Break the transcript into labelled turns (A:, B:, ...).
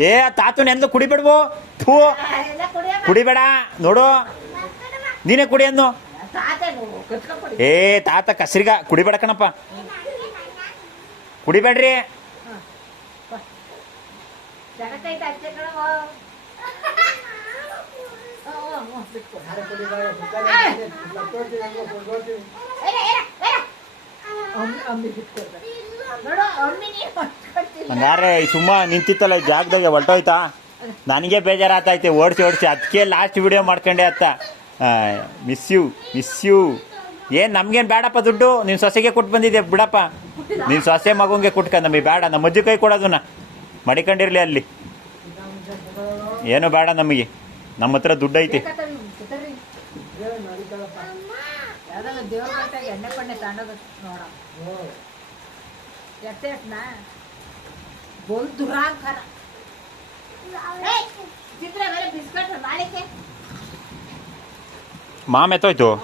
A: ಏ ತಾತು ನೆಂದು ಕುಡಿಬೇಡ್ವು? ಥೂ. ಕುಡಿಬೇಡ ನೋಡು. ನೀನೇ ಕುಡಿ ಅಂದು
B: ತಾತನು
A: ಏ ತಾತ ಕಸರಿಗ ಕುಡಿಬೇಡ ಕಣಪ್ಪ. ಕುಡಿಬೇಡ್ರಿ.
B: ಅಮ್ಮಿ
A: ಹಂಗಾರೆ ಸುಮ್ಮ ನಿಂತಿತ್ತಲ್ಲ, ಈ ಜಾಗದಾಗೆ ಹೊರ್ಟೋಯ್ತಾ ನನಗೆ ಬೇಜಾರಾತೈತೆ ಓಡಿಸಿ ಓಡಿಸಿ. ಅದಕ್ಕೆ ಲಾಸ್ಟ್ ವಿಡಿಯೋ ಮಾಡ್ಕೊಂಡೆ ಅತ್ತ. ಮಿಸ್ ಯು ಮಿಸ್ ಯು ಏನು, ನಮ್ಗೇನು ಬೇಡಪ್ಪ ದುಡ್ಡು? ನೀನು ಸೊಸೆಗೆ ಕೊಟ್ಟು ಬಂದಿದ್ದೆ, ಬಿಡಪ್ಪ. ನೀನು ಸೊಸೆ ಮಗುಂಗೆ ಕೊಟ್ಕ ನಮಗೆ ಬೇಡ ನಮ್ಮ ಕೈ ಕೊಡೋದನ್ನ. ಮಡಿಕೊಂಡಿರಲಿ ಅಲ್ಲಿ. ಏನು ಬೇಡ ನಮಗೆ. ನಮ್ಮ ಹತ್ರ ದುಡ್ಡು ಐತಿ
B: बोल दुरान खाना चित्र मेरे बिस्किट मालिक है माँ मैं तो
A: ही तो